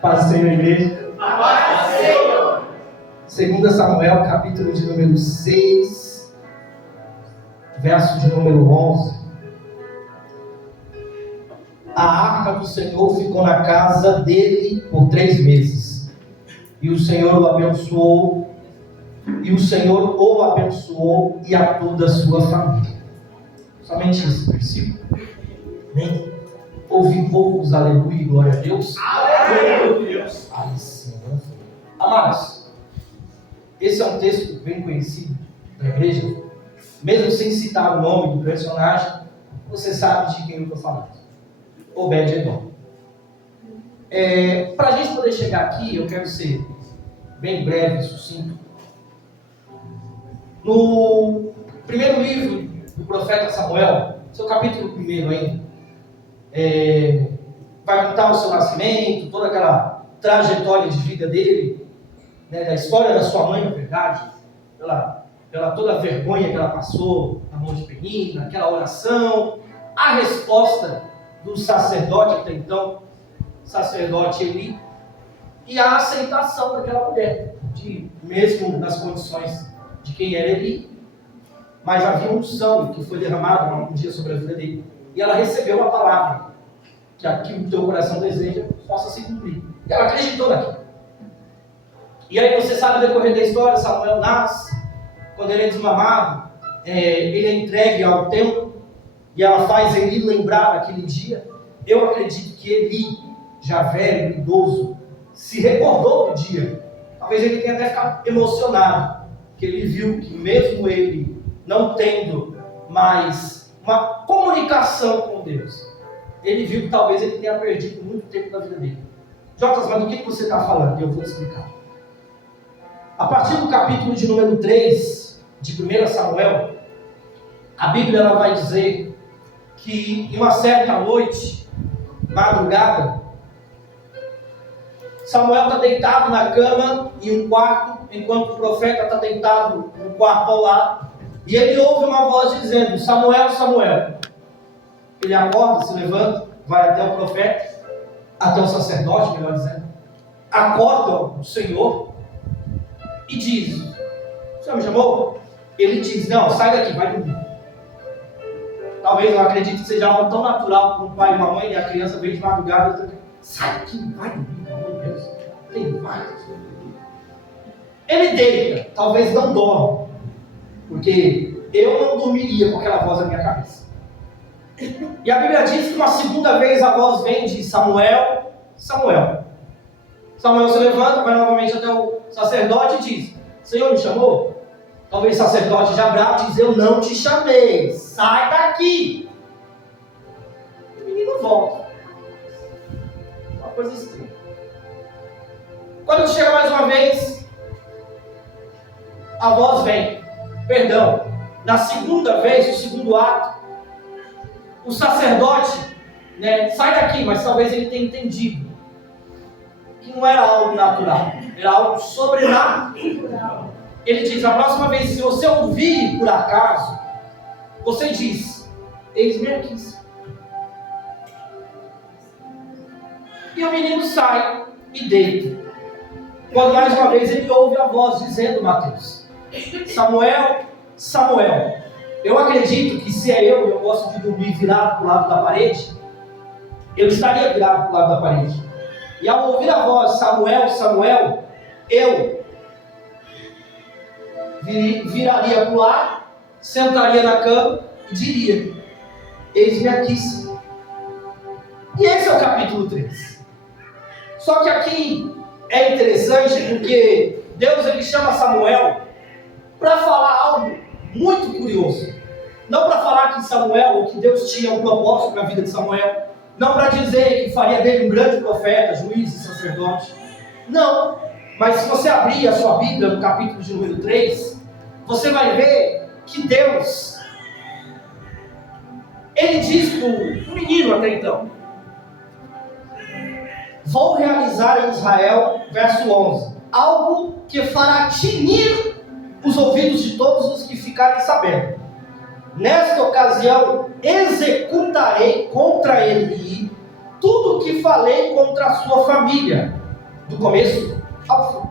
Paz do Senhor, igreja. Paz do Senhor. 2 Samuel, capítulo de número 6, verso de número 11. A arca do Senhor ficou na casa dele por 3 meses. E o Senhor o abençoou. E o Senhor o abençoou e a toda a sua família. Somente esse versículo. Amém? Ouvi poucos, aleluia e glória a Deus. Aleluia. Aí sim, né? Amados, esse é um texto bem conhecido da igreja. Mesmo sem citar o nome do personagem, você sabe de quem eu estou falando. Obed-Edom. Para a gente poder chegar aqui, eu quero ser bem breve e sucinto. No primeiro livro do profeta Samuel, seu capítulo 1 ainda, vai contar o seu nascimento, toda aquela trajetória de vida dele, né, da história da sua mãe, na verdade, pela toda a vergonha que ela passou na mão de Penina, aquela oração, a resposta do sacerdote até então, sacerdote Eli, e a aceitação daquela mulher, mesmo nas condições de quem era Eli, mas havia um sangue que foi derramado um dia sobre a vida dele, e ela recebeu a palavra, que aquilo que o teu coração deseja possa se cumprir. E ela acreditou naquilo. E aí você sabe o decorrer da história, Samuel nasce, quando ele é desmamado, ele é entregue ao templo, e ela faz Eli lembrar daquele dia. Eu acredito que Eli, já velho, idoso, se recordou do dia. Talvez ele tenha até ficado emocionado, que ele viu que mesmo ele não tendo mais uma comunicação com Deus, ele viu que talvez ele tenha perdido muito tempo da vida dele. Jotas, mas do que você está falando? Eu vou te explicar. A partir do capítulo de número 3 de 1 Samuel, a Bíblia ela vai dizer que em uma certa noite, madrugada, Samuel está deitado na cama em um quarto, enquanto o profeta está deitado no quarto ao lado, e ele ouve uma voz dizendo: Samuel, Samuel. Ele acorda, se levanta, vai até o profeta, até o sacerdote, melhor dizendo, acorda o Senhor e diz: o Senhor me chamou? Ele diz: não, sai daqui, vai dormir. Talvez eu acredite que seja algo tão natural para um pai e uma mãe, e a criança vem de madrugada, sai daqui, vai dormir, pelo amor de Deus, tem mais. Ele deita, talvez não dorme, porque eu não dormiria com aquela voz na minha cabeça. E a Bíblia diz que uma segunda vez a voz vem de Samuel, Samuel. Samuel se levanta, vai novamente até o sacerdote e diz: Senhor me chamou? Talvez o sacerdote já bravo diz: eu não te chamei, sai daqui. O menino volta. Uma coisa estranha. Quando chega mais uma vez, a voz vem. Perdão, na segunda vez, o segundo ato, o sacerdote, sai daqui, mas talvez ele tenha entendido que não era algo natural, era algo sobrenatural. Ele diz: a próxima vez, se você ouvir por acaso, você diz: eis-me aqui. E o menino sai e deita. Quando mais uma vez ele ouve a voz dizendo: Mateus, Samuel, Samuel. Eu acredito que se eu gosto de dormir virado para o lado da parede, eu estaria virado para o lado da parede. E ao ouvir a voz Samuel, Samuel, eu viraria para o lado, sentaria na cama e diria: eis-me aqui. E esse é o capítulo 3. Só que aqui é interessante porque Deus ele chama Samuel para falar algo muito curioso. Não para falar que Samuel, ou que Deus tinha um propósito para a vida de Samuel. Não para dizer que faria dele um grande profeta, juiz e sacerdote. Não. Mas se você abrir a sua Bíblia no capítulo de número 3, você vai ver que Deus, ele diz para o menino até então: vou realizar em Israel, verso 11, algo que fará tinir os ouvidos de todos os que ficarem sabendo. Nesta ocasião, executarei contra ele tudo o que falei contra a sua família, do começo ao fim.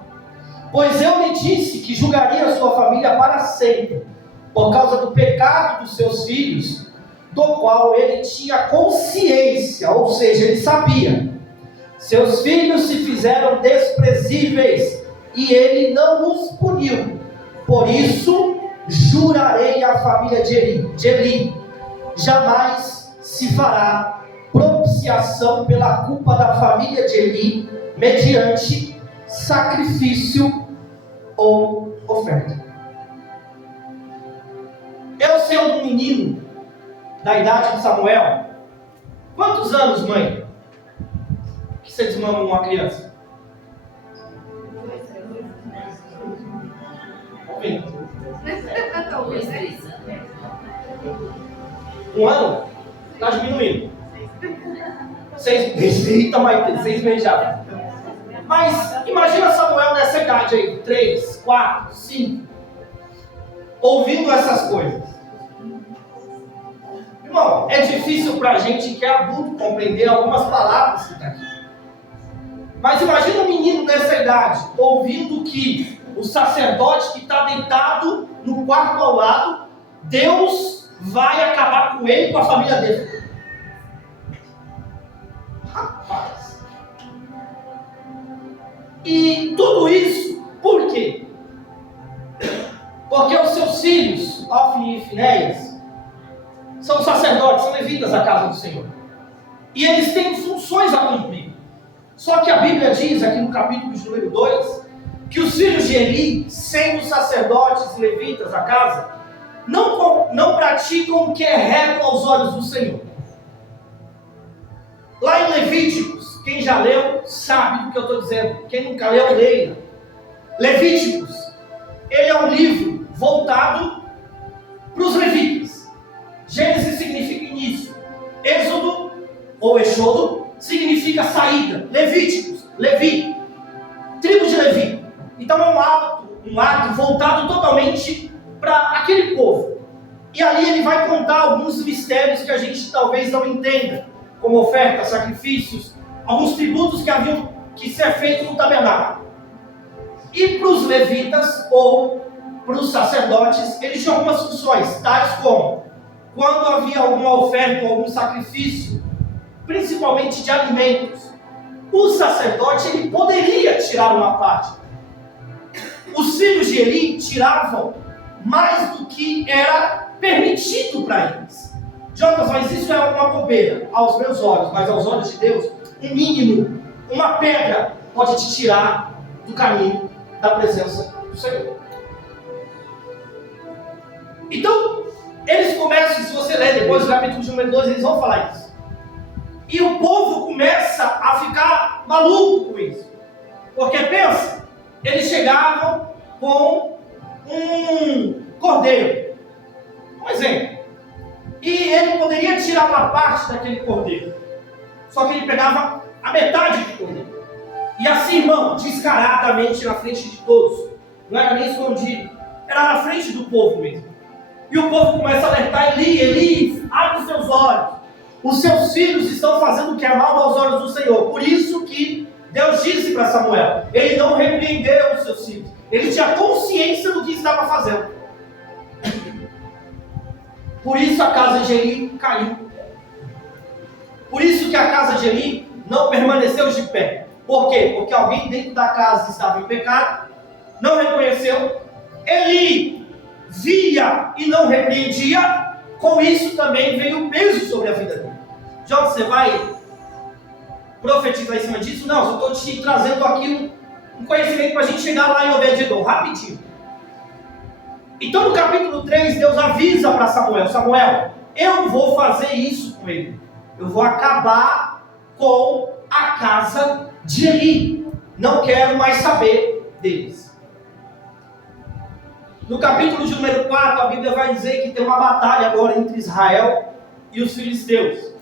Pois eu lhe disse que julgaria a sua família para sempre, por causa do pecado dos seus filhos, do qual ele tinha consciência, ou seja, ele sabia. Seus filhos se fizeram desprezíveis, e ele não os puniu. Por isso, jurarei à família de Eli, jamais se fará propiciação pela culpa da família de Eli, mediante sacrifício ou oferta. Eu sendo um menino da idade de Samuel, quantos anos, mãe, que você desmama uma criança? Ouvindo. Um ano? Está diminuindo. 6 meses. Eita, mas 6 meses já. Mas imagina Samuel nessa idade aí, 3, 4, 5, ouvindo essas coisas. Irmão, é difícil para a gente que é adulto compreender algumas palavras que está aqui. Mas imagina um menino nessa idade, ouvindo que o sacerdote que está deitado no quarto ao lado, Deus vai acabar com ele e com a família dele. Rapaz. E tudo isso, por quê? Porque os seus filhos, Ofni e Finéias, são sacerdotes, são levitas da casa do Senhor. E eles têm funções a cumprir. Só que a Bíblia diz, aqui no capítulo de número 2, que os filhos de Eli, sendo sacerdotes e levitas da casa, não praticam o que é reto aos olhos do Senhor. Lá em Levíticos, quem já leu sabe do que eu estou dizendo. Quem nunca leu, leia. Levíticos, ele é um livro voltado para os levitas. Gênesis significa início. Êxodo, ou Exodo, significa saída. Levíticos, Levi, tribo de Levi. Então é um ato voltado totalmente para aquele povo. E ali ele vai contar alguns mistérios que a gente talvez não entenda, como ofertas, sacrifícios, alguns tributos que haviam que ser feitos no tabernáculo. E para os levitas, ou para os sacerdotes, eles tinham algumas funções, tais como, quando havia alguma oferta ou algum sacrifício, principalmente de alimentos, o sacerdote ele poderia tirar uma parte. Os filhos de Eli tiravam mais do que era permitido para eles. Jonas, mas isso é uma bobeira aos meus olhos, mas aos olhos de Deus, um mínimo, uma pedra pode te tirar do caminho da presença do Senhor. Então, eles começam, se você ler depois do capítulo de número 2, eles vão falar isso. E o povo começa a ficar maluco com isso. Porque pensa, eles chegavam com um cordeiro, um exemplo. E ele poderia tirar uma parte daquele cordeiro. Só que ele pegava a metade do cordeiro. E assim, irmão, descaradamente na frente de todos. Não era nem escondido. Era na frente do povo mesmo. E o povo começa a alertar: Eli, abre os seus olhos. Os seus filhos estão fazendo o que é mal aos olhos do Senhor. Por isso que Deus disse para Samuel: ele não repreendeu os seus filhos. Ele tinha consciência do que estava fazendo. Por isso a casa de Eli caiu. Por isso que a casa de Eli não permaneceu de pé. Por quê? Porque alguém dentro da casa estava em pecado, não reconheceu. Eli via e não repreendia. Com isso também veio o peso sobre a vida dele. Já você vai profetizar em cima disso? Não, eu estou te trazendo aqui um conhecimento para a gente chegar lá em Obed-Edom, rapidinho. Então no capítulo 3, Deus avisa para Samuel: Samuel, eu vou fazer isso com ele. Eu vou acabar com a casa de Eli. Não quero mais saber deles. No capítulo de número 4, a Bíblia vai dizer que tem uma batalha agora entre Israel e os filisteus.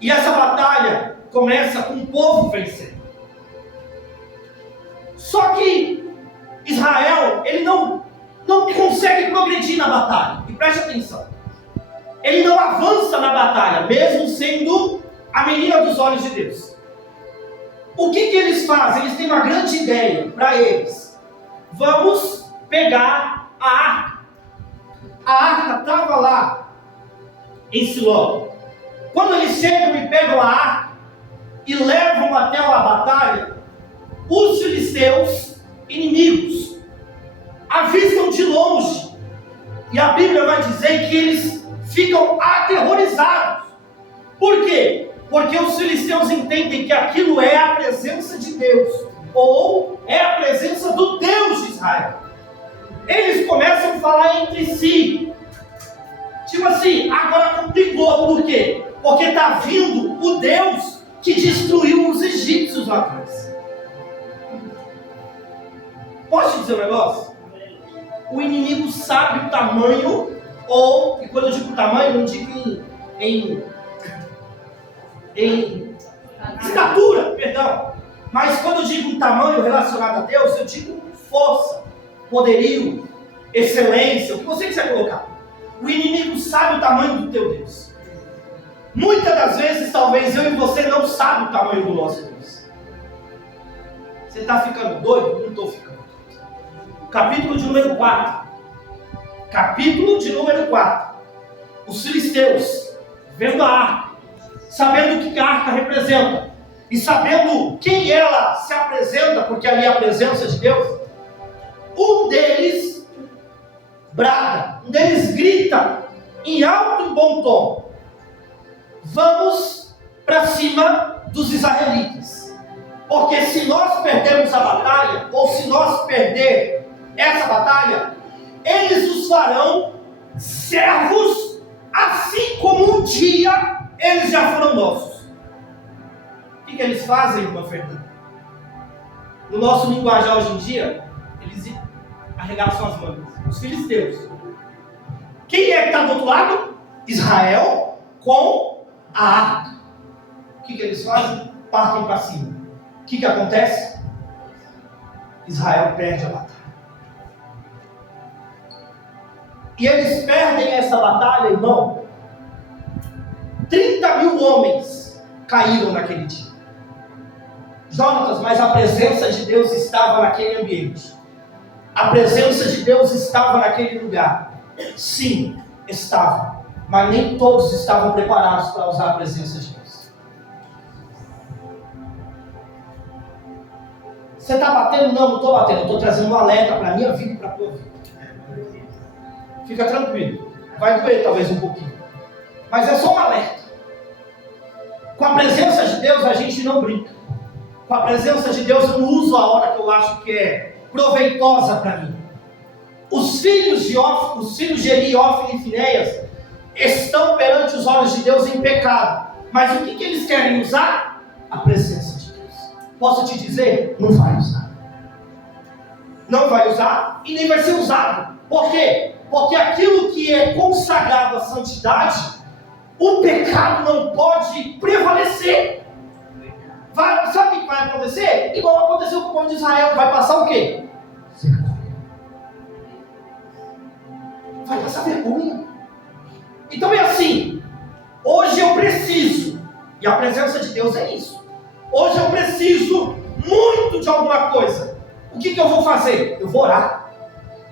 E essa batalha começa com o povo vencendo. Só que Israel, ele não consegue progredir na batalha. E preste atenção. Ele não avança na batalha, mesmo sendo a menina dos olhos de Deus. O que eles eles fazem? Eles têm uma grande ideia para eles. Vamos pegar a arca. A arca estava lá em Siló. Quando eles chegam e pegam a arca e levam até a batalha, os filisteus, inimigos, avistam de longe. E a Bíblia vai dizer que eles ficam aterrorizados. Por quê? Porque os filisteus entendem que aquilo é a presença de Deus, ou é a presença do Deus de Israel. Eles começam a falar entre si, tipo assim, agora complicou. Por quê? Porque está vindo o Deus que destruiu os egípcios lá atrás. Posso te dizer um negócio? O inimigo sabe o tamanho, ou, e quando eu digo tamanho, não digo em estatura, perdão. Mas quando eu digo um tamanho relacionado a Deus, eu digo força, poderio, excelência, o que você quiser colocar. O inimigo sabe o tamanho do teu Deus. Muitas das vezes, talvez eu e você não sabe o tamanho do nosso Deus. Você está ficando doido? Não estou ficando. Capítulo de número 4. Capítulo de número 4. Os filisteus, vendo a arca, sabendo o que a arca representa, e sabendo quem ela se apresenta, porque ali é a presença de Deus, um deles brada, um deles grita em alto e bom tom: vamos para cima dos israelitas, porque se nós perdermos a batalha, ou se nós perder essa batalha, eles os farão servos, assim como um dia eles já foram nossos. O que eles fazem, irmã Fernanda? No nosso linguajar hoje em dia, eles arregaçam as mangas. Os filisteus. Quem é que está do outro lado? Israel com a arca. O que eles fazem? Partem para cima. O que acontece? Israel perde a batalha. E eles perdem essa batalha, irmão. 30 mil homens caíram naquele dia. Jonatas, mas a presença de Deus estava naquele ambiente. A presença de Deus estava naquele lugar. Sim, estava. Mas nem todos estavam preparados para usar a presença de Deus. Você está batendo? Não, não estou batendo. Eu estou trazendo um alerta para a minha vida e para a tua vida. Fica tranquilo. Vai doer talvez um pouquinho. Mas é só um alerta. Com a presença de Deus a gente não brinca. Com a presença de Deus eu não uso a hora que eu acho que é proveitosa para mim. Os filhos de Eli, Ofni e Finéias estão perante os olhos de Deus em pecado. Mas o que eles querem usar? A presença de Deus. Posso te dizer? Não vai usar. Não vai usar e nem vai ser usado. Por quê? Porque aquilo que é consagrado à santidade, o pecado não pode prevalecer. Sabe o que vai acontecer? Igual aconteceu com o povo de Israel. Vai passar o quê? Vergonha. Vai passar vergonha. Então é assim. Hoje eu preciso, e a presença de Deus é isso. Hoje eu preciso muito de alguma coisa. O que eu vou fazer? Eu vou orar.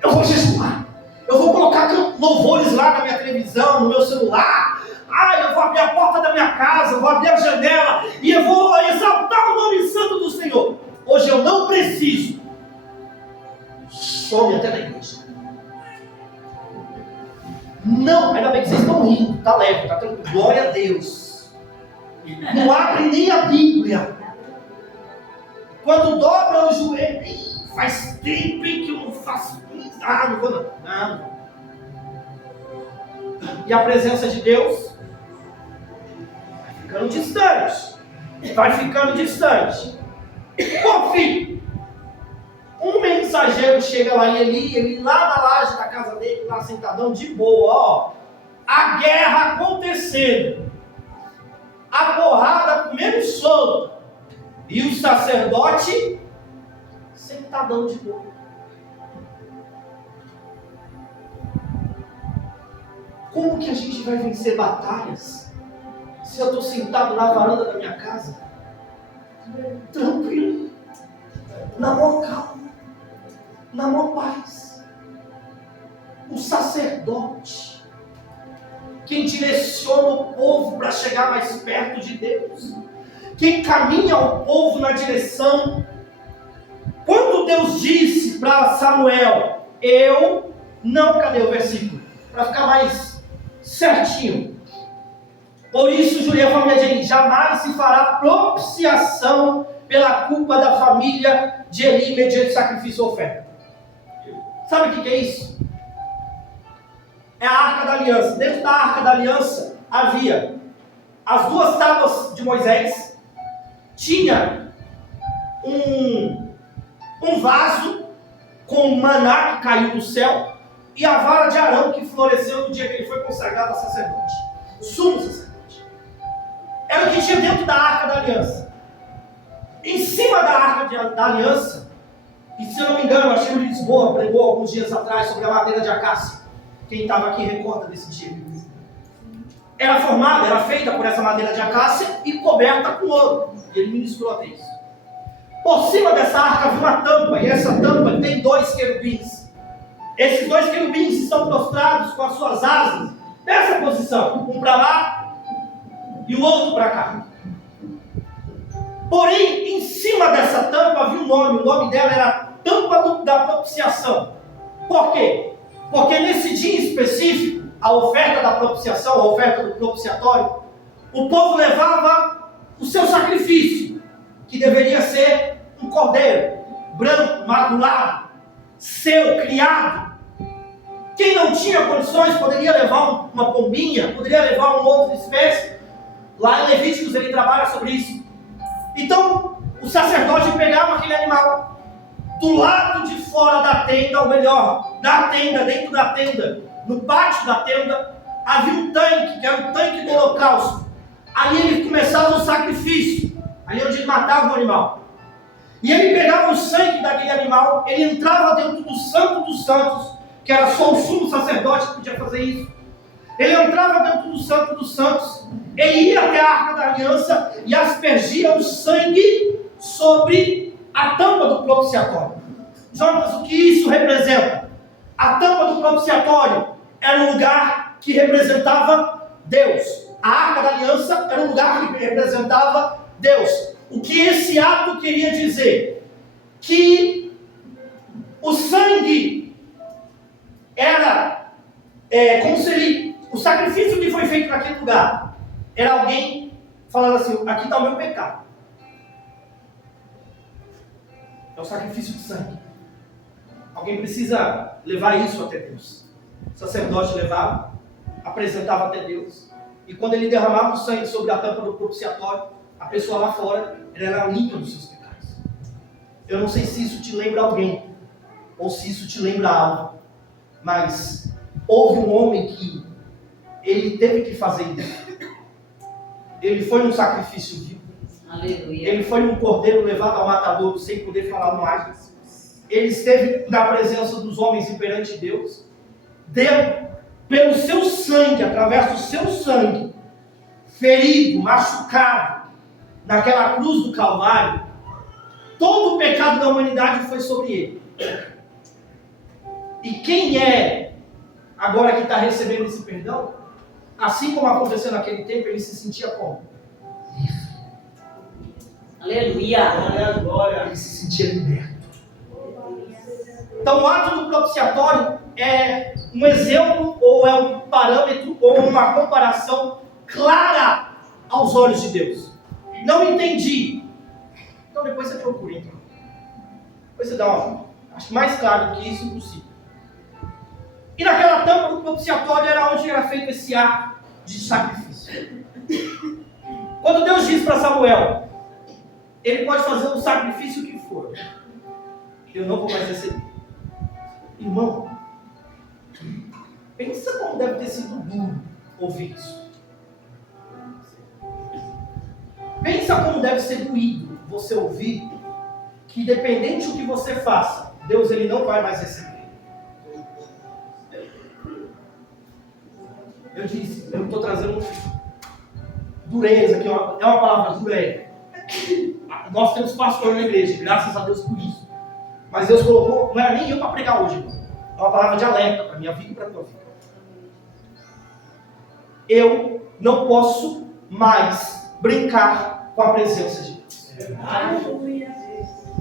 Eu vou jejuar. Eu vou colocar louvores lá na minha televisão, no meu celular. Eu vou abrir a porta da minha casa, eu vou abrir a janela e eu vou exaltar o nome santo do Senhor. Hoje eu não preciso. Some até na igreja. Não, ainda bem que vocês estão rindo, tá leve, tá tranquilo. Glória a Deus. Não abre nem a Bíblia. Quando dobra o joelho, faz tempo que eu não faço. Não vou não. Não. E a presença de Deus vai ficando distante. Vai ficando distante. Por fim, um mensageiro chega lá em Eli, ele lá na laje da casa dele, lá sentadão de boa, ó. A guerra acontecendo. A porrada comendo solta. E o sacerdote sentadão de boa. Como que a gente vai vencer batalhas se eu estou sentado na varanda da minha casa? Tranquilo. na maior calma, na maior paz. O sacerdote, quem direciona o povo para chegar mais perto de Deus, quem caminha o povo na direção. Quando Deus disse para Samuel, cadê o versículo? Para ficar mais certinho. Por isso, jurei a família de Eli, jamais se fará propiciação pela culpa da família de Eli mediante sacrifício ou oferta. Sabe o que é isso? É a Arca da Aliança. Dentro da Arca da Aliança havia as 2 tábuas de Moisés, tinha um vaso com maná que caiu do céu e a vara de Arão que floresceu no dia que ele foi consagrado a sacerdote, sumo sacerdote. Era o que tinha dentro da Arca da Aliança. Em cima da Arca da Aliança, e se eu não me engano, a Chico de Lisboa pregou alguns dias atrás sobre a madeira de acácia. Quem estava aqui recorda desse dia. Era feita por essa madeira de acácia e coberta com ouro. E ele ministrou até isso. Por cima dessa arca havia uma tampa, e essa tampa tem 2 querubins. Esses 2 querubins estão prostrados com as suas asas, nessa posição, um para lá e o outro para cá. Porém, em cima dessa tampa havia um nome, o nome dela era Tampa da Propiciação. Por quê? Porque nesse dia específico, a oferta da propiciação, a oferta do propiciatório, o povo levava o seu sacrifício, que deveria ser um cordeiro, branco, maculado, criado. Quem não tinha condições poderia levar uma pombinha, poderia levar uma outra espécie. Lá em Levíticos ele trabalha sobre isso. Então, o sacerdote pegava aquele animal. Do lado de fora da tenda, ou melhor, da tenda, dentro da tenda, no pátio da tenda, havia um tanque, que era o tanque do holocausto. Ali ele começava o sacrifício, ali onde ele matava o animal. E ele pegava o sangue daquele animal, ele entrava dentro do Santo dos Santos, que era só o sumo sacerdote que podia fazer isso. Ele entrava dentro do Santo dos Santos, ele ia até a Arca da Aliança e aspergia o sangue sobre a tampa do propiciatório. Jonas, o que isso representa? A tampa do propiciatório era um lugar que representava Deus. A Arca da Aliança era um lugar que representava Deus. O que esse ato queria dizer? Que o sangue era como se o sacrifício que foi feito naquele lugar era alguém falando assim: aqui está o meu pecado. É o sacrifício de sangue. Alguém precisa levar isso até Deus. O sacerdote levava, apresentava até Deus. E quando ele derramava o sangue sobre a tampa do propiciatório, a pessoa lá fora, ela era limpa dos seus pecados. Eu não sei se isso te lembra alguém, ou se isso te lembra algo, mas houve um homem que ele teve que fazer isso. Ele foi num sacrifício vivo. Aleluia. Ele foi num cordeiro levado ao matadouro sem poder falar mais. Ele esteve na presença dos homens e perante Deus. Deu pelo seu sangue, através do seu sangue, ferido, machucado, naquela cruz do Calvário, todo o pecado da humanidade foi sobre ele. E quem é agora que está recebendo esse perdão, assim como aconteceu naquele tempo, ele se sentia como? Aleluia! Ele se sentia liberto. Então o ato do propiciatório é um exemplo, ou é um parâmetro, ou uma comparação clara aos olhos de Deus. Não entendi. Então depois você procura, então. Depois você dá uma... Acho mais claro do que isso impossível. E naquela tampa do propiciatório era onde era feito esse ato de sacrifício. Quando Deus diz para Samuel, ele pode fazer o sacrifício que for, eu não vou mais receber. Irmão, pensa como deve ter sido duro ouvir isso. Pensa como deve ser doído você ouvir que independente do que você faça, Deus ele não vai mais receber. Eu disse, eu estou trazendo dureza aqui, é uma palavra dureza. Nós temos pastor na igreja, graças a Deus por isso. Mas Deus colocou, não era nem eu para pregar hoje, irmão. É uma palavra de alerta para a minha vida e para a tua vida. Eu não posso mais brincar com a presença de Deus. Aleluia.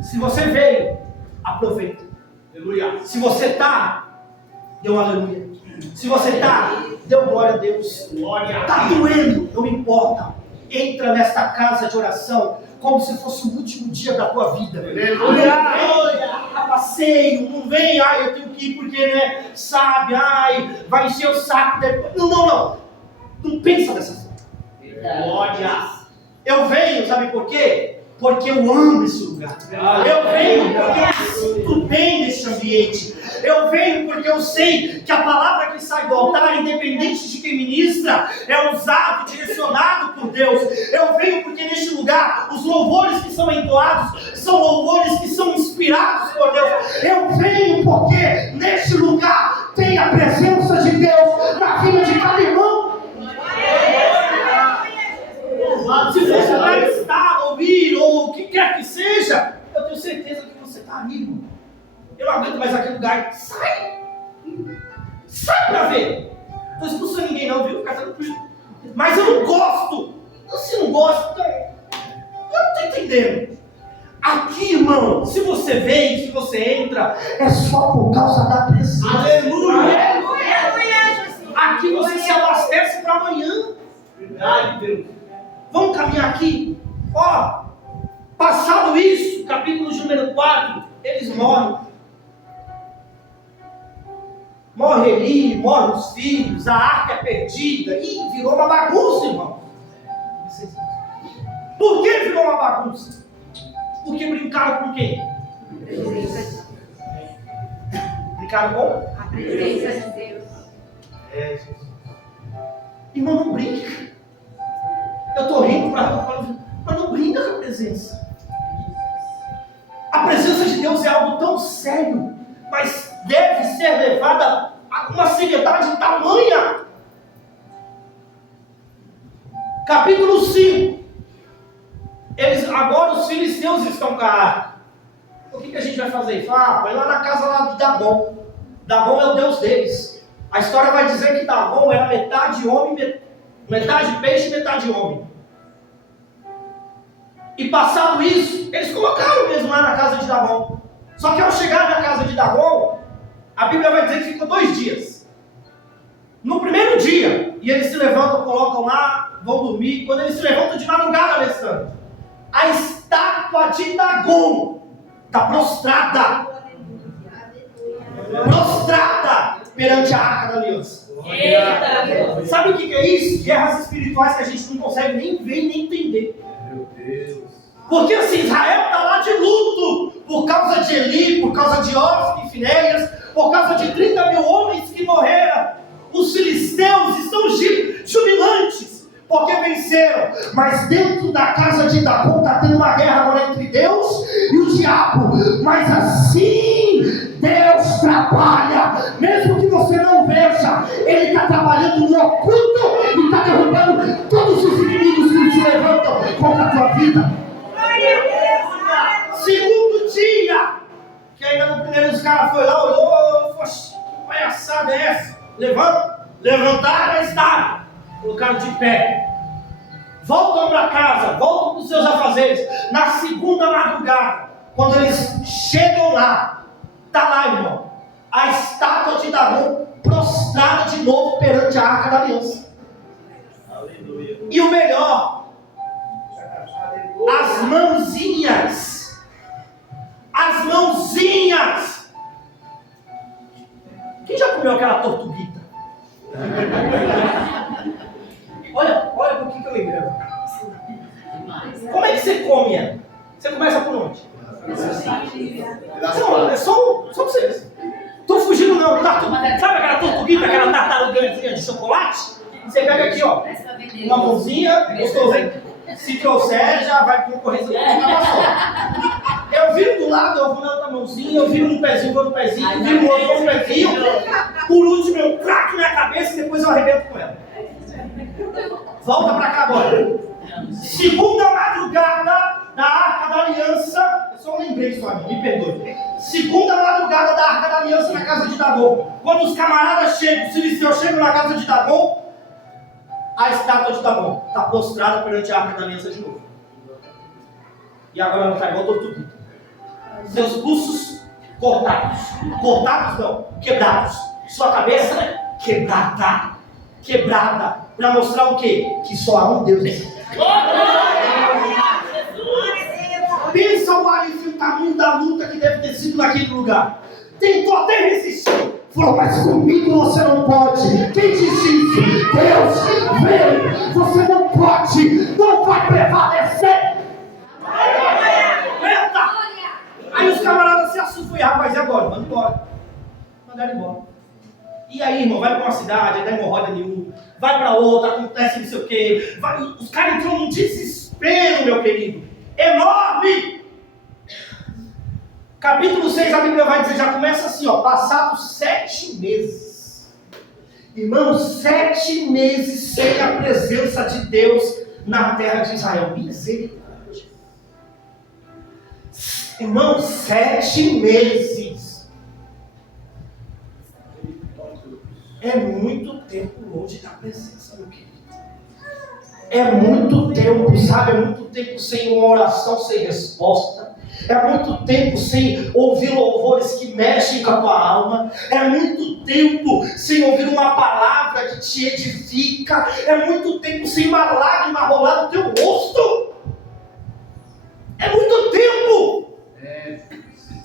Se você veio, aproveita. Aleluia. Se você está, dê um aleluia. Se você está, dê um glória a Deus. Glória. Está doendo, não importa. Entra nesta casa de oração como se fosse o último dia da tua vida. Aleluia. A passeio, não vem, ai, eu tenho que ir porque, né, sabe, ai, vai encher o saco depois. Não. Não pensa dessa forma. Glória. Eu venho, sabe por quê? Porque eu amo esse lugar. Eu venho porque eu me sinto bem nesse ambiente. Eu venho porque eu sei que a palavra que sai do altar, independente de quem ministra, é usado, direcionado por Deus. Eu venho porque neste lugar, os louvores que são entoados, são louvores que são inspirados por Deus. Eu venho porque neste lugar tem a presença de Deus na vida de cada irmão. Se você vai estar, ouvir, ou o que quer que seja, eu tenho certeza que você está ali, irmão. Eu não aguento mais aquele lugar. Sai! Sai pra ver! Não estou expulsando ninguém não, viu? Fica tranquilo. Mas eu não gosto. Se não gosta, eu não estou entendendo. Aqui, irmão, se você vem, se você entra, é só por causa da presença. Aleluia! Aqui você se abastece para amanhã. Verdade, Deus. Vamos caminhar aqui. Ó, passado isso, capítulo número 4, eles morrem. Morre Eli, morrem os filhos, a arca é perdida. Ih, virou uma bagunça, irmão. Por que virou uma bagunça? Porque brincaram com quem? Brincaram com? A presença de Deus. Irmão, não brinca. Eu estou rindo mas não brinca com a presença. A presença de Deus é algo tão sério, mas deve ser levada a uma seriedade tamanha. Capítulo 5. Agora os filisteus estão com a arca. O que a gente vai fazer? Vai lá na casa lá de Dagom. Dagom é o Deus deles. A história vai dizer que Dagom era metade homem, metade peixe, metade homem. E passado isso, eles colocaram mesmo lá na casa de Dagom. Só que ao chegar na casa de Dagom, a Bíblia vai dizer que ficou 2 dias. No primeiro dia, e eles se levantam, colocam lá, vão dormir. Quando eles se levantam de madrugada, Alessandro, a estátua de Dagom está prostrada. Prostrada perante a arca da aliança. Eita. Sabe o que é isso? Guerras espirituais que a gente não consegue nem ver e nem entender. Meu Deus. Porque assim, Israel está lá de luto por causa de Eli, por causa de Ofni e Finéias, por causa de 30 mil homens que morreram. Os filisteus estão jubilantes porque venceram. Mas dentro da casa de Dagom está tendo uma guerra agora entre Deus e o diabo. Mas assim Deus trabalha, mesmo que você não veja, Ele está trabalhando no oculto e está derrubando todos os inimigos que se levantam contra a tua vida. Segundo dia, que ainda no primeiro os caras foram lá, olhou, poxa, que palhaçada é essa? Levantaram a estátua, colocaram de pé. Voltam para casa, voltam para os seus afazeres. Na segunda madrugada, quando eles chegam lá, está lá, irmão, a estátua de Dagom prostrada de novo perante a arca da aliança. Aleluia. E o melhor, as mãozinhas. Quem já comeu aquela tortuguita? olha por que eu lembrei. Como é que você come ela? Você começa por onde? Não, é só pra vocês. Tô fugindo não, sabe aquela tortuguita, aquela tartaruguinha de chocolate? Você pega aqui, ó, uma mãozinha, gostosinha. Se trouxer, já vai com concorrência na passou. Eu viro do lado, eu vou na outra mãozinha, eu viro no pezinho, vou no pezinho, viro no outro pezinho. Por último, eu craco na cabeça e depois eu arrebento com ela. Volta pra cá agora. Segunda madrugada, da Arca da Aliança, eu só lembrei só, me perdoe. Segunda madrugada da Arca da Aliança na casa de Dagon. Quando os camaradas chegam, os filisteus chegam na casa de Dagon, a estátua de Dagon está prostrada perante a Arca da Aliança de novo. E agora não está igual tortuga. Seus pulsos cortados. Cortados não, quebrados. Sua cabeça quebrada. Quebrada. Para mostrar o quê? Que só há um Deus. Pensa o alívio, o tamanho da luta que deve ter sido naquele lugar. Tentou até resistir. Falou, mas comigo você não pode. Quem disse isso? Deus, vem. Você não pode. Não vai prevalecer. Eita! Aí os camaradas se assustam. Rapaz, e agora? Manda embora. Mandaram embora. E aí, irmão, vai para uma cidade, não dá hemorroida nenhuma. Vai para outra, acontece não sei o quê. Os caras entram num desespero, meu querido. Enorme! Capítulo 6, a Bíblia vai dizer, já começa assim, ó. Passados 7 meses. Irmãos, 7 meses sem a presença de Deus na terra de Israel. Misericórdia. Irmãos, 7 meses. É muito tempo longe da presença, meu querido. É muito tempo, sabe? É muito tempo sem uma oração sem resposta. É muito tempo sem ouvir louvores que mexem com a tua alma. É muito tempo sem ouvir uma palavra que te edifica. É muito tempo sem uma lágrima rolar no teu rosto. É muito tempo.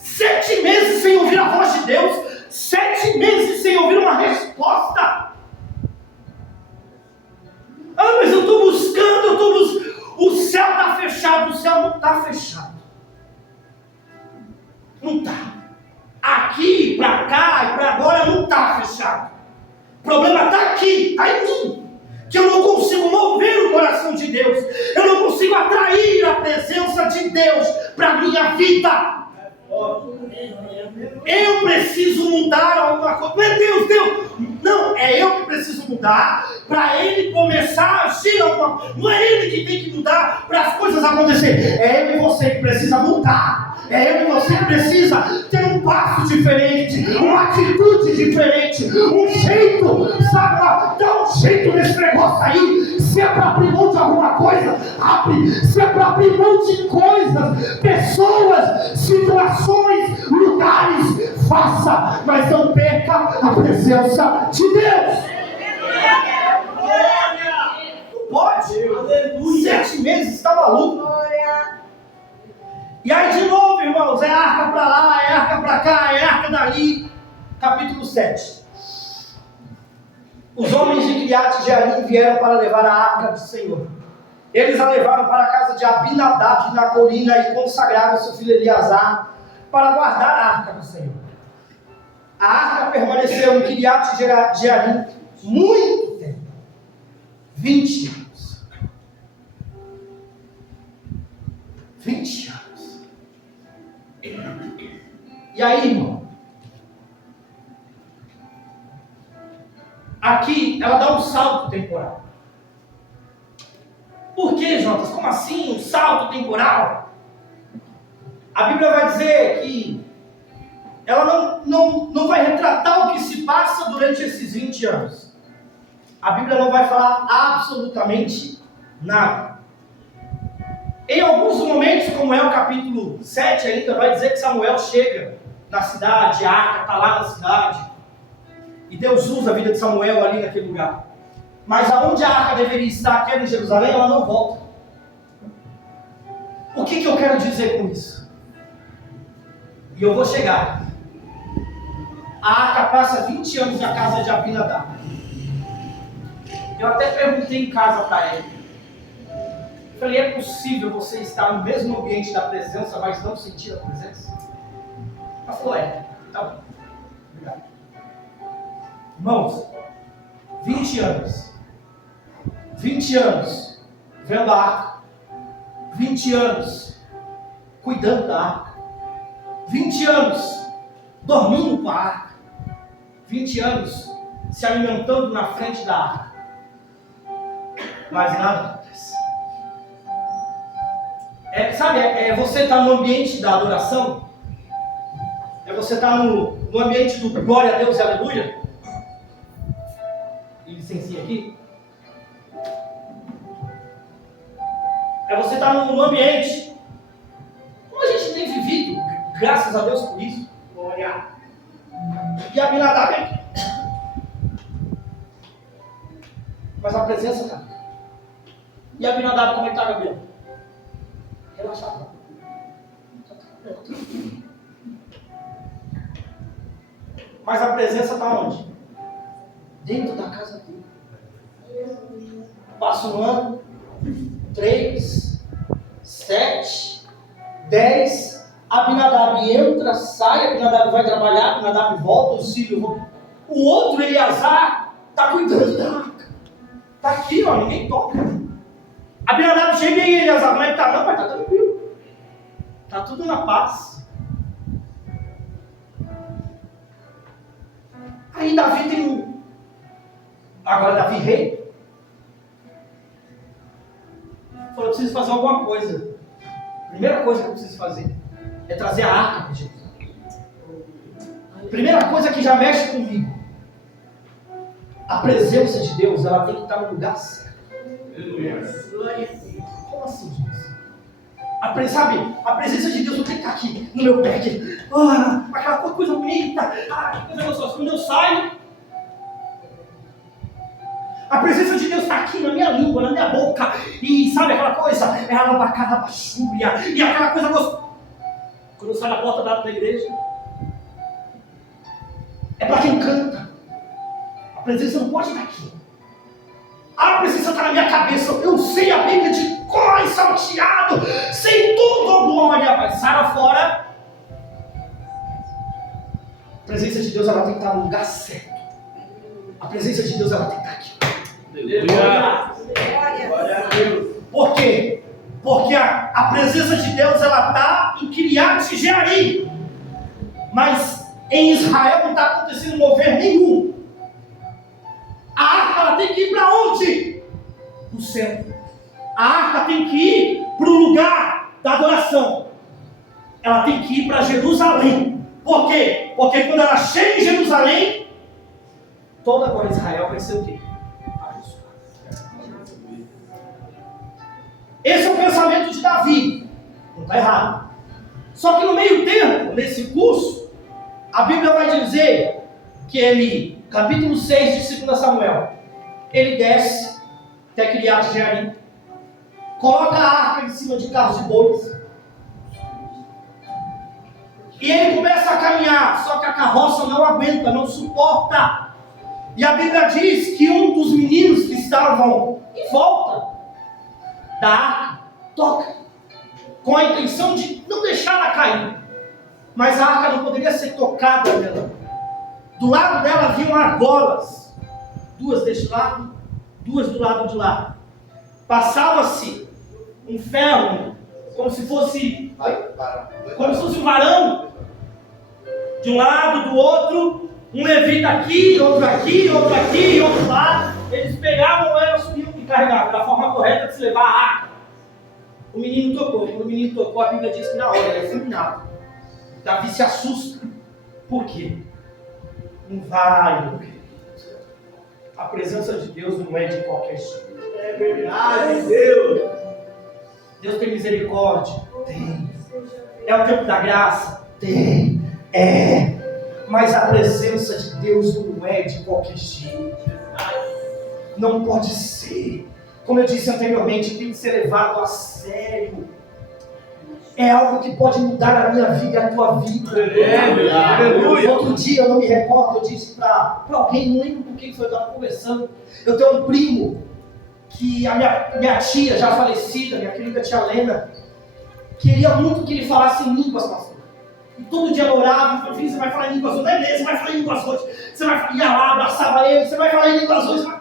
7 meses sem ouvir a voz de Deus. 7 meses sem ouvir uma resposta. Ah, mas eu estou buscando, o céu está fechado. O céu não está fechado. Não está. Aqui, para cá e para agora não está fechado. O problema está aqui, está em mim. Que eu não consigo mover o coração de Deus. Eu não consigo atrair a presença de Deus para a minha vida. Eu preciso mudar alguma coisa. Meu Deus. Não, é eu que preciso mudar para Ele começar a agir alguma coisa. Não é Ele que tem que mudar para as coisas acontecerem. É eu e você que precisa mudar. É eu e você que precisa ter um passo diferente, uma atitude diferente, um jeito, sabe? Dá um jeito nesse negócio aí. Se é para abrir mão de alguma coisa, abre. Se é para abrir mão de coisas, pessoas, situações, lugares, faça, mas não perca a presença de Deus. Não pode. 7 meses, está maluco? E aí de novo, irmãos, é arca para lá, é arca para cá, é arca dali. Capítulo 7. Os homens de Kiriat Jearim vieram para levar a arca do Senhor. Eles a levaram para a casa de Abinadab na colina e consagraram seu filho Eleazar para guardar a arca do Senhor. A arca permaneceu em Kiriat Jearim muito tempo. 20 anos. 20 anos. E aí, irmão? Aqui ela dá um salto temporal. Por que, Jonas? Como assim? Um salto temporal? A Bíblia vai dizer que ela não vai retratar o que se passa durante esses 20 anos. A Bíblia não vai falar absolutamente nada. Em alguns momentos, como é o capítulo 7 ainda, vai dizer que Samuel chega na cidade, a arca está lá na cidade. E Deus usa a vida de Samuel ali naquele lugar. Mas aonde a arca deveria estar, que era em Jerusalém, ela não volta. O que eu quero dizer com isso? E eu vou chegar. A arca passa 20 anos na casa de Abinadab. Eu até perguntei em casa para ele. Falei, é possível você estar no mesmo ambiente da presença, mas não sentir a presença? Ela falou, tá bom. Obrigado. Irmãos, 20 anos. 20 anos vendo a arca. 20 anos cuidando da arca. 20 anos dormindo com a arca. 20 anos se alimentando na frente da arca. Mas nada acontece. Você estar no ambiente da adoração. Você estar no ambiente do glória a Deus e aleluia. E licencia aqui. Você estar no ambiente. Como a gente tem vivido, graças a Deus por isso. Glória. E Abinadab aqui. Mas a presença está. E Abinadab, como é que está, Gabriel? Relaxado. Mas a presença está onde? Dentro da casa dele. Passa um ano, 3, 7, 10. Abinadab entra, sai, Abinadab vai trabalhar, Abinadab volta, os filhos vão. O outro, Eleazar, está cuidando da arca. Está aqui, ó, ninguém toca. Abinadab chega e Eleazar, como é que está? Não, mas está tranquilo. Está tudo na paz. Aí Davi tem um. Agora Davi rei. Falou, eu preciso fazer alguma coisa. Primeira coisa que eu preciso fazer é trazer a arca para Jesus. Primeira coisa que já mexe comigo. A presença de Deus, ela tem que estar no lugar certo. Como assim, Jesus? A presença de Deus não tem que estar aqui no meu pé. Aquela coisa bonita. Que coisa gostosa. Quando eu saio, a presença de Deus está aqui na minha língua, na minha boca. E sabe aquela coisa? É a labacada-bachúria. E aquela coisa gostosa. Quando eu saio da porta da igreja, é para quem canta. A presença não pode estar aqui. A presença está na minha cabeça. Eu sei a Bíblia de cor e salteado. Sei tudo, glória. Mas sai fora. A presença de Deus, ela tem que estar no lugar certo. A presença de Deus, ela tem que estar aqui. Glória a Deus. Por quê? Porque a presença de Deus, ela está em Kiriat Jearim. Mas em Israel não está acontecendo mover nenhum. A arca, ela tem que ir para onde? Para o centro. A arca tem que ir para o lugar da adoração. Ela tem que ir para Jerusalém. Por quê? Porque quando ela chega em Jerusalém, toda agora Israel vai ser o quê? Esse é o pensamento de Davi. Não está errado. Só que no meio termo, nesse curso, a Bíblia vai dizer que ele, capítulo 6 de 2 Samuel, ele desce até Kiriat Jearim, coloca a arca em cima de carros de bois, e ele começa a caminhar, só que a carroça não aguenta, não suporta. E a Bíblia diz que um dos meninos que estavam em volta da arca toca, com a intenção de não deixá-la cair. Mas a arca não poderia ser tocada dela. Do lado dela haviam argolas, 2 deste lado, 2 do lado de lá. Passava-se um ferro, como se fosse um varão, de um lado, do outro, um levita aqui, outro aqui, outro aqui, outro lá. Eles pegavam ela, subiam e carregavam, da forma correta de se levar a arca. O menino tocou. Quando o menino tocou, a Bíblia diz que na hora ele é fulminado. Davi se assusta. Por quê? Não vai, meu querido. A presença de Deus não é de qualquer jeito. É verdade, Deus. Deus tem misericórdia? Tem. É o tempo da graça? Tem. É. Mas a presença de Deus não é de qualquer jeito. Não pode ser. Como eu disse anteriormente, tem que ser levado a sério. É algo que pode mudar a minha vida e a tua vida. Aleluia. Outro dia, eu não me recordo, eu disse para alguém, não lembro com quem foi, eu estava conversando. Eu tenho um primo, que a minha tia, já falecida, minha querida tia Lena, queria muito que ele falasse em línguas, pastor. E todo dia eu orava, meu filho, você vai falar em línguas hoje, não é mesmo? Você vai falar em línguas hoje. Você vai, ia lá, abraçava ele, você vai falar em línguas hoje.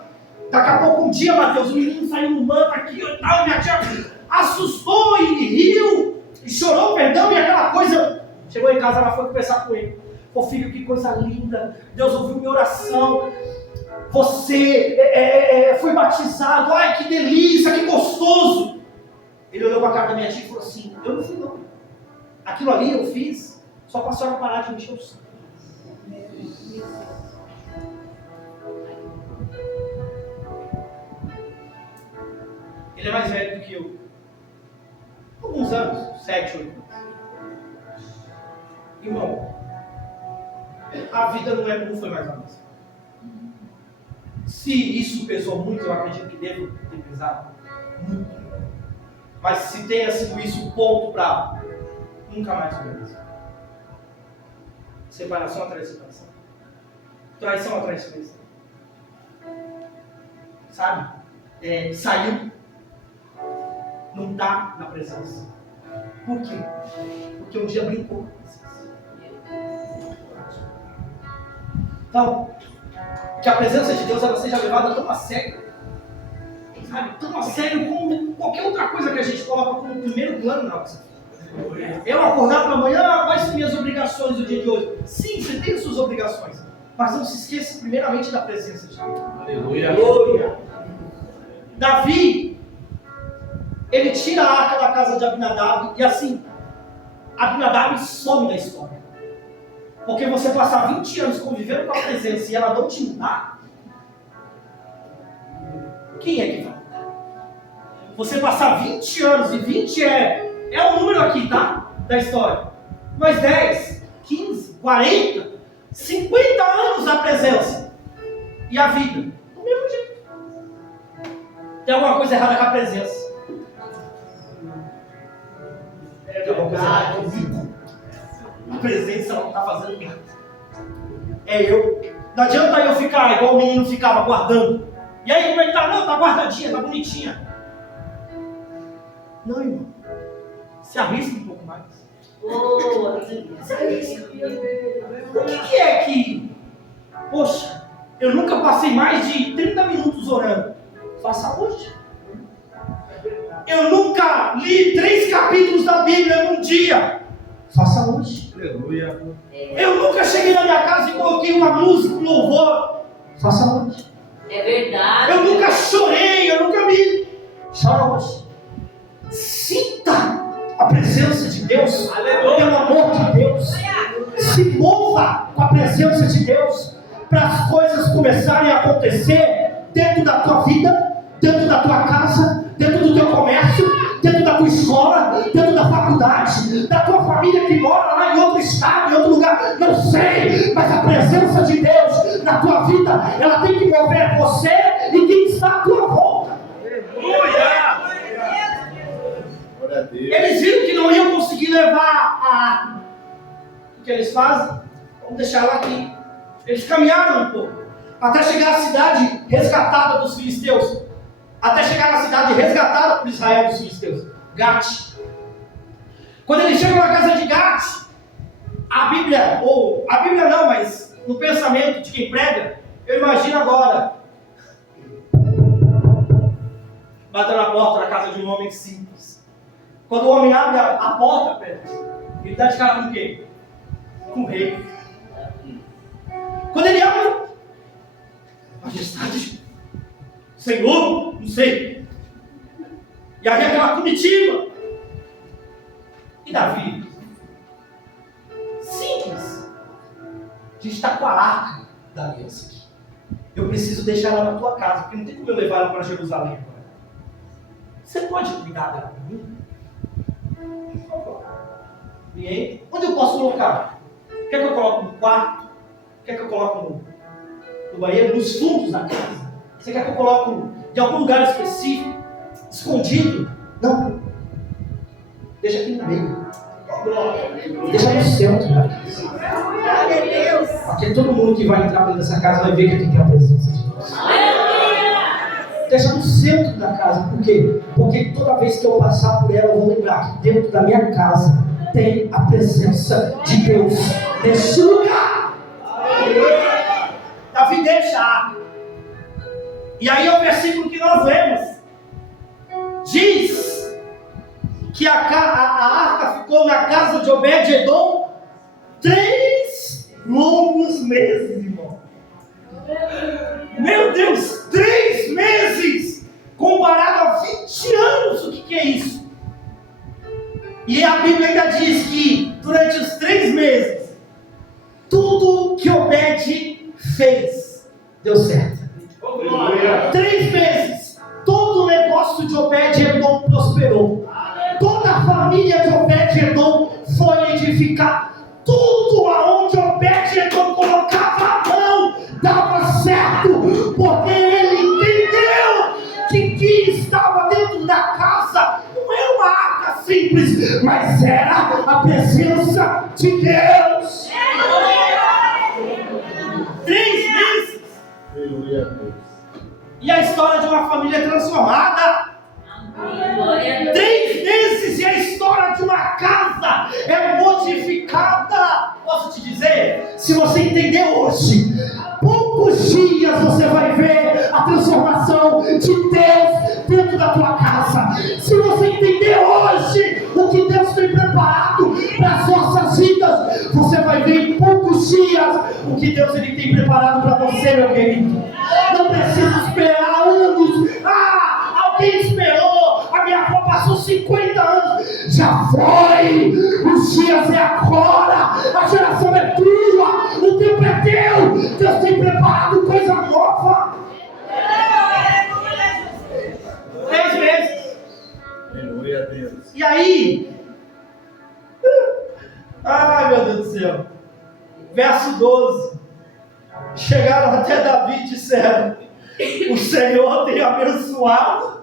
Daqui a pouco, um dia, Mateus, o menino saiu no manto aqui e tal, minha tia assustou e riu, e chorou, perdão, e aquela coisa. Chegou em casa, ela foi conversar com ele. Ô filho, que coisa linda, Deus ouviu minha oração. Você foi batizado, ai que delícia, que gostoso. Ele olhou para a cara da minha tia e falou assim: eu não fui não. Aquilo ali eu fiz só para a senhora parar de mexer o sangue. Ele é mais velho do que eu. Alguns anos, 7, 8 anos. Irmão, a vida não foi mais a mesma. Se isso pesou muito, eu acredito que deve ter pesado muito. Mas se tenha sido isso ponto para nunca mais foi mesmo. Separação atrás de separação. Traição atrás de traição. Sabe? Saiu. Não está na presença. Por quê? Porque um dia brincou com a presença. Então, que a presença de Deus ela seja levada tão a sério, sabe? Tão a sério como qualquer outra coisa que a gente coloca como primeiro plano na nossa vida. Eu acordar pela manhã, quais são minhas obrigações do dia de hoje? Sim, você tem as suas obrigações, mas não se esqueça primeiramente da presença de Deus. Aleluia. Glória. Davi, ele tira a arca da casa de Abinadab e assim, Abinadab some da história. Porque você passar 20 anos convivendo com a presença e ela não te mudar, quem é que vai mudar? Você passar 20 anos, e 20 é o número aqui, tá? Da história. Mas 10, 15, 40, 50 anos a presença. E a vida? Do mesmo jeito. Tem alguma coisa errada com a presença. Tem alguma coisa errada comigo. A presença não está fazendo nada. É eu. Não adianta eu ficar igual o menino ficava guardando. E aí como é que tá? Não, tá guardadinha, tá bonitinha. Não, irmão. Se arrisca um pouco mais. Se arrisca. O que é que... Poxa, eu nunca passei mais de 30 minutos orando. Faça hoje. Eu nunca li 3 capítulos da Bíblia num dia. Faça hoje. Aleluia. Eu nunca cheguei na minha casa e coloquei uma música, um louvor. Faça hoje. É verdade. Eu nunca chorei, eu nunca me... Chora hoje. Sinta a presença de Deus. Aleluia. Pelo amor de Deus. Se mova com a presença de Deus para as coisas começarem a acontecer dentro da tua vida, dentro da tua casa, dentro do teu comércio, dentro da tua escola, dentro da faculdade, da tua família que mora lá em outro estado, em outro lugar, não sei, mas a presença de Deus na tua vida, ela tem que mover você e quem está à tua volta. Eles viram que não iam conseguir levar a arca. O que eles fazem? Vamos deixar ela aqui. Eles caminharam um pouco, até chegar à cidade resgatada dos filisteus. Até chegar na cidade resgatada por Israel dos filisteus, Gate. Quando eles chegam na casa de Gate, a Bíblia não, mas no pensamento de quem prega, eu imagino agora, batendo na porta da casa de um homem simples. Quando o homem abre a porta, ele está de cara com quem? Com o rei. Quando ele abre, majestade, Senhor, não sei. E aí aquela comitiva. E Davi? Simples. A gente está com a arca da aliança aqui. Eu preciso deixar ela na tua casa, porque não tem como eu levar ela para Jerusalém agora. Você pode cuidar dela para mim? Por favor. E onde eu posso colocar? Quer que eu coloque no quarto? Quer que eu coloque no banheiro? Nos fundos da casa? Você quer que eu coloque em algum lugar específico? Escondido? Não. Deixa aqui no meio. Deixa no centro da casa. Porque todo mundo que vai entrar dentro dessa casa vai ver que aqui tem a presença de Deus. Deixa no centro da casa. Por quê? Porque toda vez que eu passar por ela, eu vou lembrar que dentro da minha casa tem a presença de Deus nesse lugar. Davi deixa a arca. E aí é o versículo que nós lemos. Diz que a arca ficou na casa de Obed-Edom 3 longos meses, irmão. Meu Deus, 3 meses! Comparado a 20 anos, o que é isso? E a Bíblia ainda diz que durante os 3 meses, tudo que Obed fez deu certo. 3 meses, todo o negócio de Obed-Edom prosperou. Toda a família de Obed-Edom foi edificada. Tudo aonde Obed-Edom colocava a mão dava certo, porque ele entendeu que quem estava dentro da casa não era uma arca simples, mas era a presença de Deus. 3 meses. E a história de uma família transformada. 3 meses e a história de uma casa é modificada. Posso te dizer, se você entender hoje, poucos dias você vai ver a transformação de Deus dentro da tua casa. Se você entender hoje o que Deus tem preparado para as nossas vidas, você vai ver em poucos dias o que Deus ele tem preparado para você, meu querido. Não precisa esperar anos. Alguém esperou, a minha avó passou 50 anos, já foi, os dias é agora, a geração é tua, o tempo é teu, Deus tem preparado coisa nova. 3 meses. Aleluia a Deus. E aí, ai meu Deus do céu, verso 12, chegaram até Davi e disseram: o Senhor tem abençoado.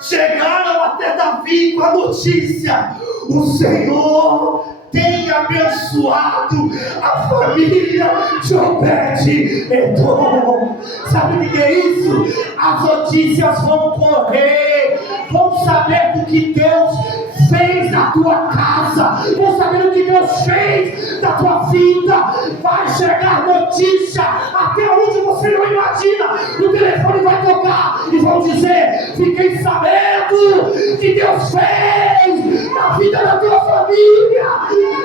Chegaram até Davi com a notícia: o Senhor tem abençoado a família de Obed-Edom. Sabe o que é isso? As notícias vão correr, vão saber do que Deus fez na tua casa, vão saber o que Deus fez na tua vida. Vai chegar notícia até onde você não imagina. O telefone vai tocar e vão dizer: fiquei sabendo que Deus fez na vida da tua família.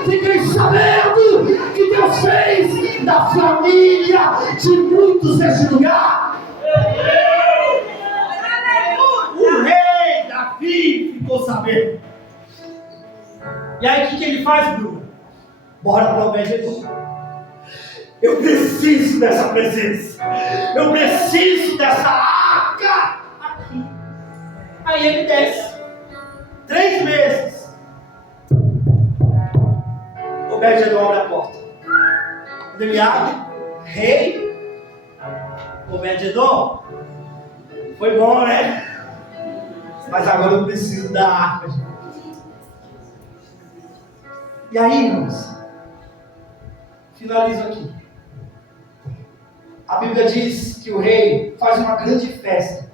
Fiquei sabendo que Deus fez na família de muitos nesse lugar. O rei Davi ficou sabendo. E aí o que ele faz, Bruno? Bora para o Obed-Edom. Eu preciso dessa presença. Eu preciso dessa arca aqui. Aí ele desce. 3 meses. Obed-Edom abre a porta. Quando ele abre, rei, Obed-Edom, foi bom, né? Mas agora eu preciso da arca. E aí, irmãos, finalizo aqui. A Bíblia diz que o rei faz uma grande festa.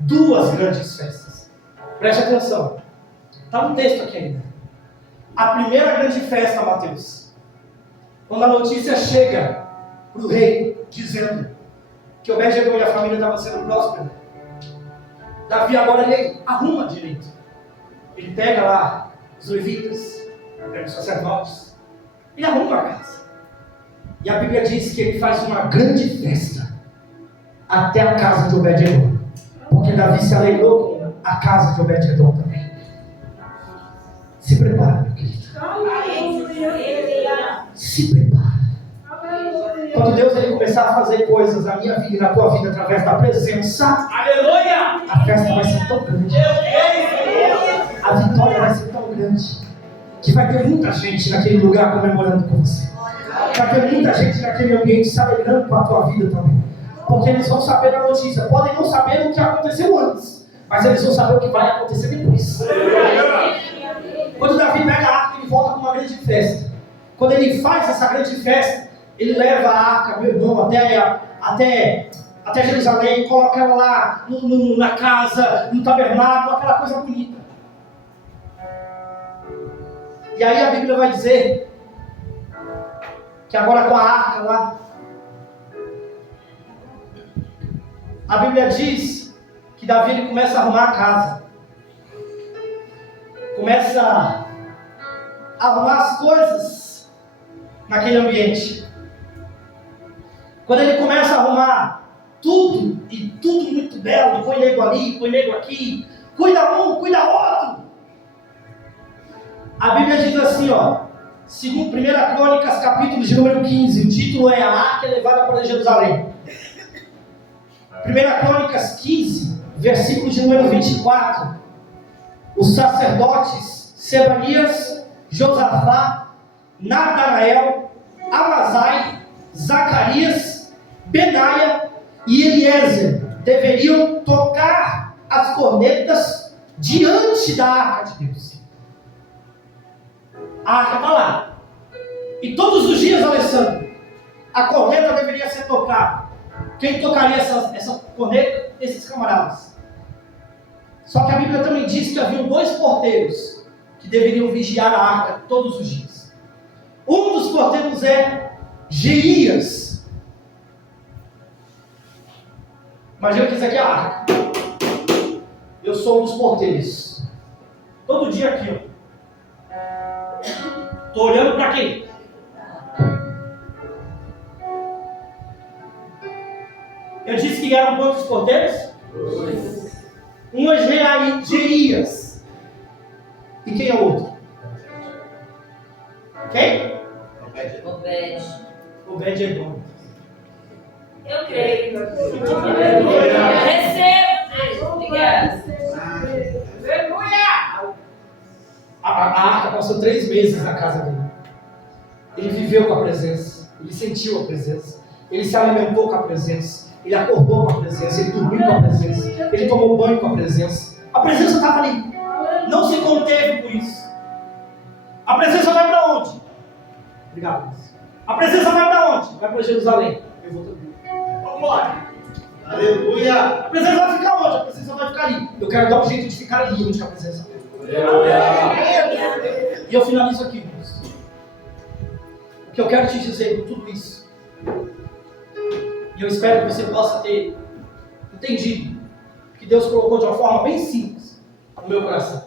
2 grandes festas. Preste atenção. Está no texto aqui ainda. A primeira grande festa, Mateus, quando a notícia chega para o rei, dizendo que Obed-Edom e a família estavam sendo prósperos, Davi agora ele arruma direito. Ele pega lá os levitas, pega os sacerdotes, ele arruma a casa. E a Bíblia diz que ele faz uma grande festa até a casa de Obed-Edom, porque Davi se alegrou com a casa de Obed-Edom também. Se prepara, meu querido. Se prepara. Quando Deus ele começar a fazer coisas na minha vida e na tua vida através da presença, aleluia, a festa vai ser tão grande, a vitória vai ser tão grande, que vai ter muita gente naquele lugar comemorando com você. Vai ter muita gente naquele ambiente se alegrando com a tua vida também, porque eles vão saber a notícia. Podem não saber o que aconteceu antes, mas eles vão saber o que vai acontecer depois. Quando Davi pega a arca, ele volta com uma grande festa. Quando ele faz essa grande festa, ele leva a arca, meu irmão, até Jerusalém, coloca ela lá na casa, no tabernáculo, aquela coisa bonita. E aí a Bíblia vai dizer que agora com a arca lá, a Bíblia diz que Davi ele começa a arrumar a casa, começa a arrumar as coisas naquele ambiente. Quando ele começa a arrumar tudo, e tudo muito belo, põe nego ali, põe nego aqui, cuida um, cuida outro. A Bíblia diz assim, segundo 1 Crônicas, capítulo de número 15, o título é A Arca levada para Jerusalém. 1 Crônicas 15, versículo de número 24, os sacerdotes Sebanias, Josafá, Natanael, Amazai, Zacarias, Benaia e Eliezer deveriam tocar as cornetas diante da arca de Deus. A arca está lá. E todos os dias, Alessandro, a corneta deveria ser tocada. Quem tocaria essa corneta? Esses camaradas. Só que a Bíblia também diz que haviam 2 porteiros que deveriam vigiar a arca todos os dias. Um dos porteiros é Jeías. Imagina que isso aqui é a arca. Eu sou um dos porteiros. Todo dia aqui, estou olhando para quem? Eu disse que eram quantos porteiros? 2. Um é Jeías. E quem é o outro? Quem? Obed é bom. Eu creio. Recebo. Obrigada. A arca passou 3 meses na casa dele. Ele viveu com a presença. Ele sentiu a presença. Ele se alimentou com a presença. Ele acordou com a presença. Ele dormiu com a presença. Ele tomou banho com a presença. A presença estava ali. Não se conteve com isso. A presença vai para onde? Obrigado. A presença vai para onde? Vai para Jerusalém. Eu vou também. Vamos embora. Aleluia. A presença vai ficar onde? A presença vai ficar ali. Eu quero dar um jeito de ficar ali onde a presença está. E eu finalizo aqui, irmãos. O que eu quero te dizer com tudo isso, e eu espero que você possa ter entendido que Deus colocou de uma forma bem simples no meu coração.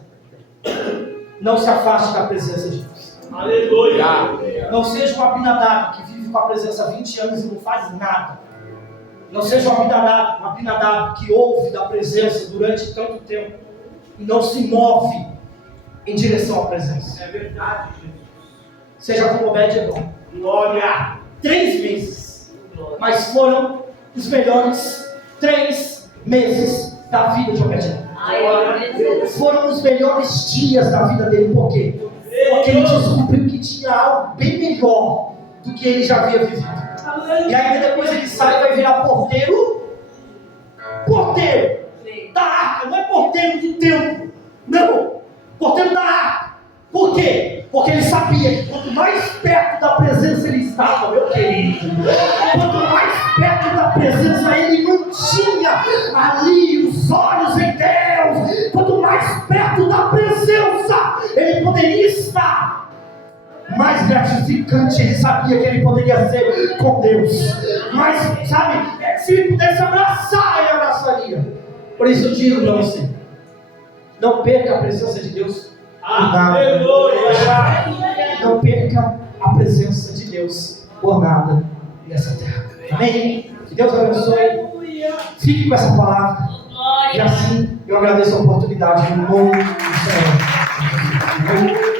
Não se afaste da presença de Deus. Aleluia. Não seja um Abinadab que vive com a presença há 20 anos e não faz nada. Não seja um Abinadab que ouve da presença durante tanto tempo e não se move em direção à presença. É verdade, Jesus. Seja como Obed-Edom. Glória. 3 meses. Mas foram os melhores 3 meses da vida de Obed-Edom. Foram os melhores dias da vida dele. Por quê? Porque ele descobriu que tinha algo bem melhor do que ele já havia vivido. E ainda depois ele sai e vai virar porteiro. Porteiro da arca, não é porteiro do templo. Não, porteiro da arca. Por quê? Porque ele sabia que quanto mais perto da presença ele estava, meu querido, quanto mais perto da presença ele mantinha ali os olhos em Deus, quanto mais perto da presença ele poderia estar, mais gratificante ele sabia que ele poderia ser com Deus. Mas, sabe, se ele pudesse abraçar, ele abraçaria. Por isso eu digo para você, não perca a presença de Deus. Não perca a presença de Deus por nada nessa terra. Amém? Que Deus abençoe. Fique com essa palavra. E assim eu agradeço a oportunidade no nome do Senhor.